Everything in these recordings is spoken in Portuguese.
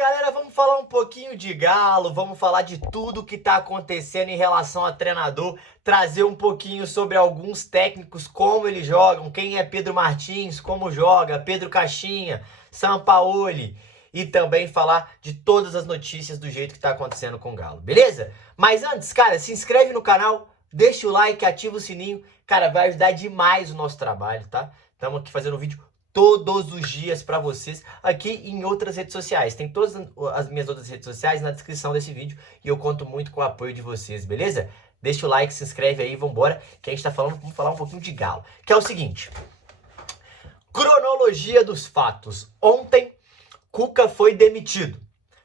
galera, vamos falar um pouquinho de Galo, vamos falar de tudo que tá acontecendo em relação a treinador, trazer um pouquinho sobre alguns técnicos, como eles jogam, quem é Pedro Martins, como joga, Pedro Caixinha, Sampaoli, e também falar de todas as notícias do jeito que tá acontecendo com o Galo, beleza? Mas antes, cara, se inscreve no canal, deixa o like, ativa o sininho, cara, vai ajudar demais o nosso trabalho, tá? Estamos aqui fazendo um vídeo todos os dias para vocês aqui em outras redes sociais. Tem todas as minhas outras redes sociais na descrição desse vídeo e eu conto muito com o apoio de vocês, beleza? Deixa o like, se inscreve aí, vambora, que a gente tá falando, vamos falar um pouquinho de Galo. Que é o seguinte, cronologia dos fatos. Ontem, Cuca foi demitido.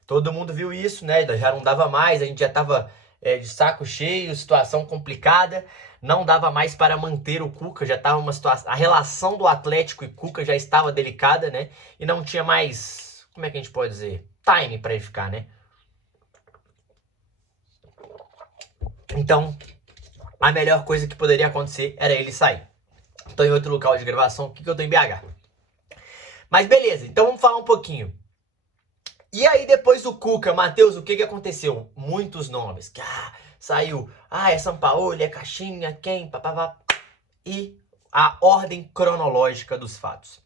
Todo mundo viu isso, né? Já não dava mais, a gente já tava de saco cheio, situação complicada. Não dava mais para manter o Cuca, já estava uma situação... A relação do Atlético e Cuca já estava delicada, né? E não tinha mais... Como é que a gente pode dizer? Time para ele ficar, né? Então, a melhor coisa que poderia acontecer era ele sair. Estou em outro local de gravação, que eu tô em BH. Mas beleza, então vamos falar um pouquinho. E aí depois do Cuca, Matheus, o que aconteceu? Muitos nomes. Saiu, é Sampaoli, é Caixinha, quem, papapá. E a ordem cronológica dos fatos.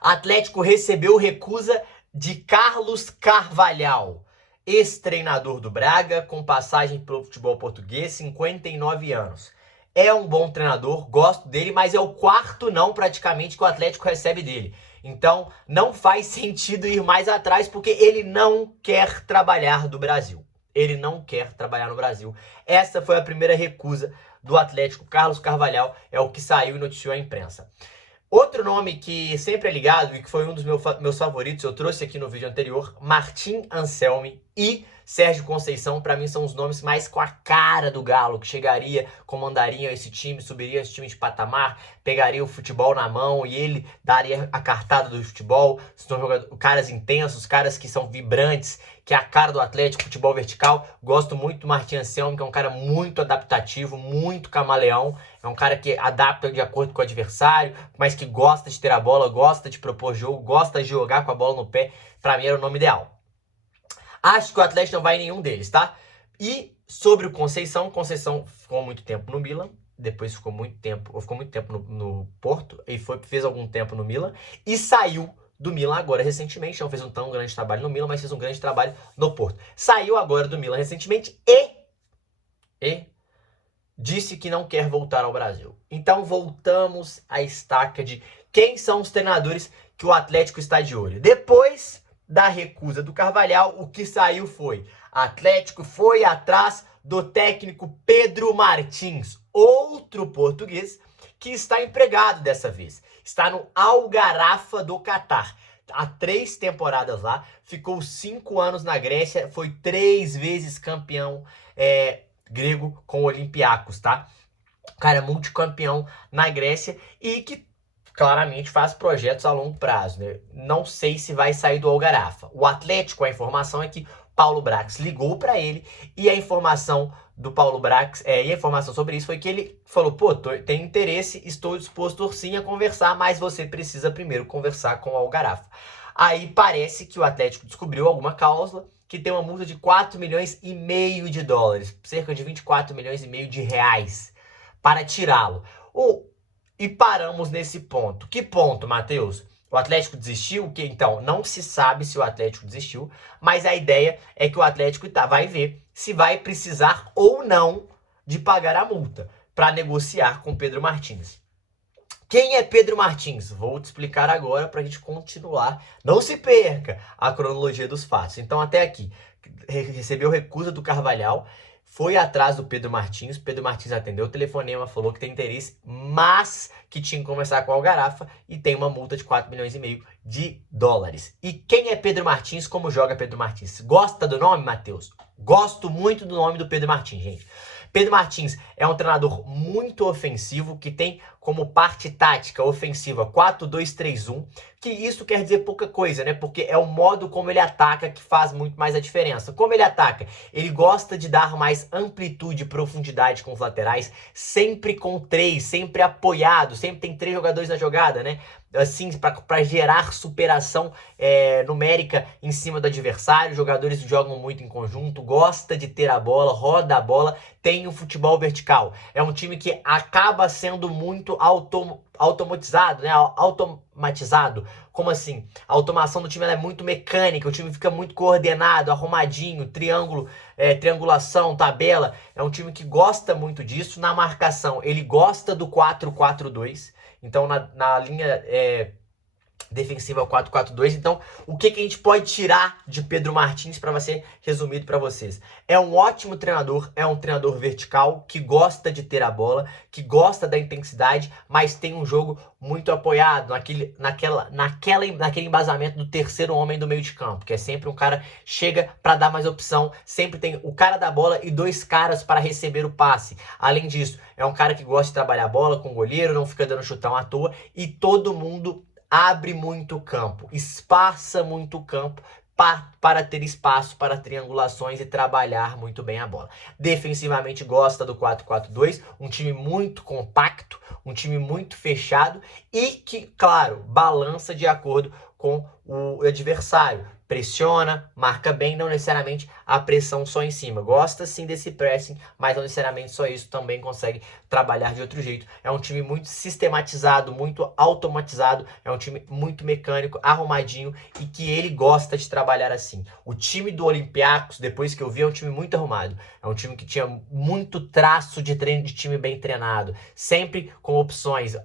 Atlético recebeu recusa de Carlos Carvalhal, ex-treinador do Braga, com passagem pelo futebol português, 59 anos. É um bom treinador, gosto dele, mas é o quarto não praticamente que o Atlético recebe dele. Então não faz sentido ir mais atrás porque ele não quer trabalhar do Brasil. Ele não quer trabalhar no Brasil. Essa foi a primeira recusa do Atlético. Carlos Carvalhal é o que saiu e noticiou a imprensa. Outro nome que sempre é ligado e que foi um dos meus favoritos, eu trouxe aqui no vídeo anterior, Martim Anselmi e Sérgio Conceição, para mim são os nomes mais com a cara do Galo, que chegaria, comandaria esse time, subiria esse time de patamar, pegaria o futebol na mão e ele daria a cartada do futebol. São caras intensos, caras que são vibrantes, que é a cara do Atlético, futebol vertical. Gosto muito do Martim Anselmi, que é um cara muito adaptativo, muito camaleão. É um cara que adapta de acordo com o adversário, mas que gosta de ter a bola, gosta de propor jogo, gosta de jogar com a bola no pé. Pra mim era o nome ideal. Acho que o Atlético não vai em nenhum deles, tá? E sobre o Conceição, Conceição ficou muito tempo no Milan, depois ficou muito tempo no Porto, e fez algum tempo no Milan, e saiu do Milan agora recentemente, não fez um tão grande trabalho no Milan, mas fez um grande trabalho no Porto. Saiu agora do Milan recentemente e disse que não quer voltar ao Brasil. Então voltamos à estaca de quem são os treinadores que o Atlético está de olho. Depois da recusa do Carvalhal, o que saiu foi: Atlético foi atrás do técnico Pedro Martins, outro português que está empregado dessa vez. Está no Al-Gharafa do Catar. Há 3 temporadas lá, ficou 5 anos na Grécia, foi 3 vezes campeão grego com o Olympiacos, tá? O cara é multicampeão na Grécia e que claramente faz projetos a longo prazo, né? Não sei se vai sair do Al-Gharafa. O Atlético, a informação é que Paulo Brax ligou para ele e a informação do Paulo Brax, e a informação sobre isso foi que ele falou: pô, tem interesse, estou disposto sim a conversar, mas você precisa primeiro conversar com o Al-Gharafa. Aí parece que o Atlético descobriu alguma cláusula que tem uma multa de 4,5 milhões de dólares, cerca de 24,5 milhões de reais, para tirá-lo. E paramos nesse ponto. Que ponto, Matheus? O Atlético desistiu? Que então não se sabe se o Atlético desistiu, mas a ideia é que o Atlético vai ver se vai precisar ou não de pagar a multa para negociar com Pedro Martins. Quem é Pedro Martins? Vou te explicar agora para a gente continuar. Não se perca a cronologia dos fatos. Então até aqui, recebeu recusa do Carvalhal, foi atrás do Pedro Martins atendeu o telefonema, falou que tem interesse, mas que tinha que conversar com o Al-Gharafa e tem uma multa de 4,5 milhões de dólares. E quem é Pedro Martins? Como joga Pedro Martins? Gosta do nome, Matheus? Gosto muito do nome do Pedro Martins, gente. Pedro Martins é um treinador muito ofensivo, que tem como parte tática ofensiva 4-2-3-1, que isso quer dizer pouca coisa, né? Porque é o modo como ele ataca que faz muito mais a diferença. Como ele ataca? Ele gosta de dar mais amplitude e profundidade com os laterais, sempre com 3, sempre apoiado, sempre tem 3 jogadores na jogada, né? assim, para gerar superação numérica em cima do adversário. Jogadores jogam muito em conjunto, gosta de ter a bola, roda a bola, tem o futebol vertical. É um time que acaba sendo muito automatizado, né? Automatizado. Como assim? A automação do time ela é muito mecânica, o time fica muito coordenado, arrumadinho, triangulação, tabela. É um time que gosta muito disso. Na marcação, ele gosta do 4-4-2. Então, na linha defensiva 4-4-2. Então, o que a gente pode tirar de Pedro Martins para ser resumido para vocês? É um ótimo treinador, é um treinador vertical que gosta de ter a bola, que gosta da intensidade, mas tem um jogo muito apoiado naquele embasamento do terceiro homem do meio de campo, que é sempre um cara chega para dar mais opção, sempre tem o cara da bola e dois caras para receber o passe. Além disso, é um cara que gosta de trabalhar a bola com o goleiro, não fica dando chutão à toa e todo mundo abre muito campo, espaça muito campo para ter espaço para triangulações e trabalhar muito bem a bola. Defensivamente gosta do 4-4-2, um time muito compacto, um time muito fechado e que, claro, balança de acordo com o adversário. Pressiona, marca bem, não necessariamente a pressão só em cima. Gosta sim desse pressing, mas não necessariamente só isso, também consegue trabalhar de outro jeito. É um time muito sistematizado, muito automatizado, é um time muito mecânico, arrumadinho e que ele gosta de trabalhar assim. O time do Olympiacos, depois que eu vi, é um time muito arrumado. É um time que tinha muito traço de treino de time bem treinado, sempre com opções,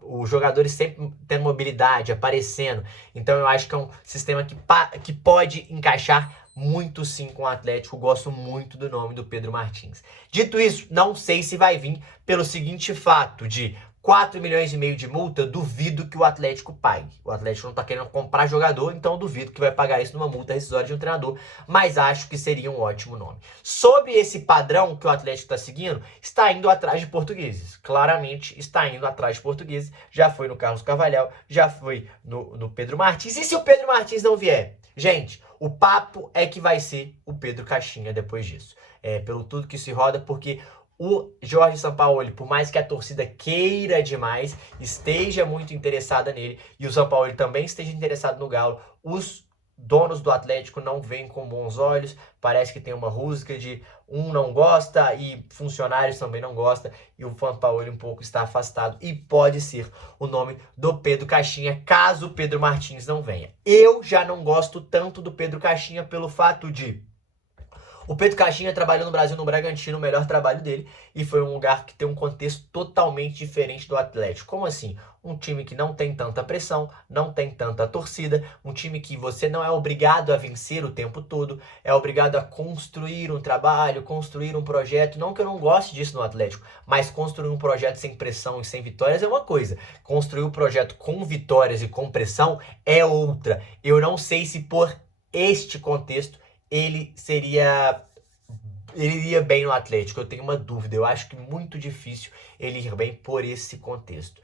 os jogadores sempre tendo mobilidade, aparecendo. Então eu acho que é um sistema que pode encaixar muito sim com o Atlético. Gosto muito do nome do Pedro Martins. Dito isso, não sei se vai vir pelo seguinte fato de 4 milhões e meio de multa, duvido que o Atlético pague. O Atlético não tá querendo comprar jogador, então duvido que vai pagar isso numa multa rescisória de um treinador, mas acho que seria um ótimo nome. Sob esse padrão que o Atlético está seguindo, está indo atrás de portugueses. Claramente está indo atrás de portugueses. Já foi no Carlos Carvalhal, já foi no Pedro Martins. E se o Pedro Martins não vier? Gente, o papo é que vai ser o Pedro Caixinha depois disso. Pelo tudo que se roda, porque o Jorge Sampaoli, por mais que a torcida queira demais, esteja muito interessada nele, e o Sampaoli também esteja interessado no Galo, os donos do Atlético não veem com bons olhos, parece que tem uma rusga de um não gosta e funcionários também não gostam, e o Sampaoli um pouco está afastado, e pode ser o nome do Pedro Caixinha, caso o Pedro Martins não venha. Eu já não gosto tanto do Pedro Caixinha pelo fato de o Pedro Caixinha trabalhou no Brasil, no Bragantino, o melhor trabalho dele, e foi um lugar que tem um contexto totalmente diferente do Atlético. Como assim? Um time que não tem tanta pressão, não tem tanta torcida, um time que você não é obrigado a vencer o tempo todo, é obrigado a construir um trabalho, construir um projeto. Não que eu não goste disso no Atlético, mas construir um projeto sem pressão e sem vitórias é uma coisa. Construir um projeto com vitórias e com pressão é outra. Eu não sei se por este contexto ele iria bem no Atlético. Eu tenho uma dúvida. Eu acho que muito difícil ele ir bem por esse contexto.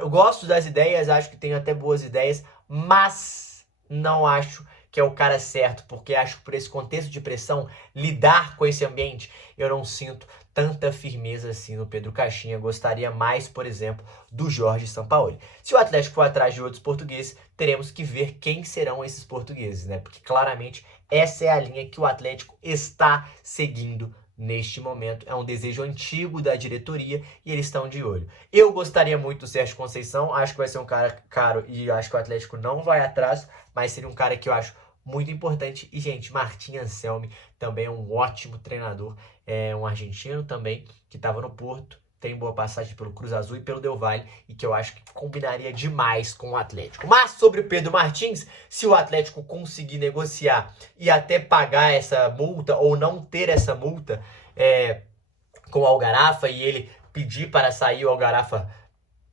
Eu gosto das ideias, acho que tenho até boas ideias, mas não acho que é o cara certo, porque acho que por esse contexto de pressão, lidar com esse ambiente, eu não sinto tanta firmeza assim no Pedro Caixinha. Gostaria mais, por exemplo, do Jorge Sampaoli. Se o Atlético for atrás de outros portugueses, teremos que ver quem serão esses portugueses, né? Porque claramente essa é a linha que o Atlético está seguindo neste momento. É um desejo antigo da diretoria e eles estão de olho. Eu gostaria muito do Sérgio Conceição, acho que vai ser um cara caro e acho que o Atlético não vai atrás, mas seria um cara que eu acho muito importante. E, gente, Martim Anselmi também é um ótimo treinador, é um argentino também, que estava no Porto, tem boa passagem pelo Cruz Azul e pelo Del Valle, e que eu acho que combinaria demais com o Atlético. Mas sobre o Pedro Martins, se o Atlético conseguir negociar e até pagar essa multa, ou não ter essa multa com o Algarafa, e ele pedir para sair o Algarafa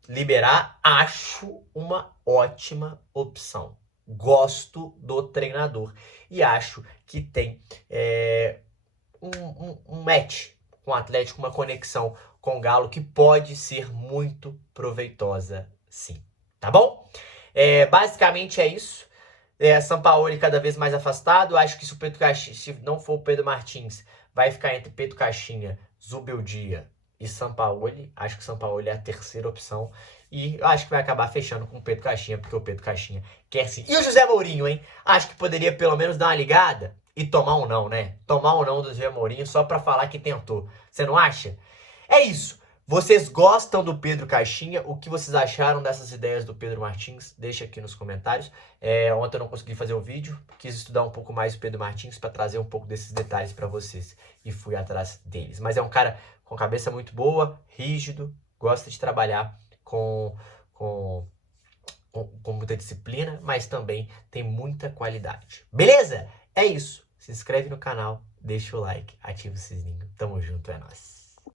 liberar, acho uma ótima opção. Gosto do treinador e acho que tem um match com o Atlético, uma conexão com o Galo que pode ser muito proveitosa, sim. Tá bom? Basicamente é isso. Sampaoli cada vez mais afastado. Acho que se o Pedro Caixinha, se não for o Pedro Martins, vai ficar entre Pedro Caixinha, Zubeldia e Sampaoli. Acho que Sampaoli é a terceira opção. E eu acho que vai acabar fechando com o Pedro Caixinha, porque o Pedro Caixinha quer sim. E o José Mourinho, hein? Acho que poderia pelo menos dar uma ligada e tomar um não, né? Tomar um não do José Mourinho só pra falar que tentou. Você não acha? É isso. Vocês gostam do Pedro Caixinha? O que vocês acharam dessas ideias do Pedro Martins? Deixa aqui nos comentários. Ontem eu não consegui fazer o vídeo, quis estudar um pouco mais o Pedro Martins para trazer um pouco desses detalhes para vocês. E fui atrás deles. Mas é um cara com cabeça muito boa, rígido, gosta de trabalhar com muita disciplina, mas também tem muita qualidade. Beleza? É isso. Se inscreve no canal, deixa o like, ativa o sininho. Tamo junto, é nóis.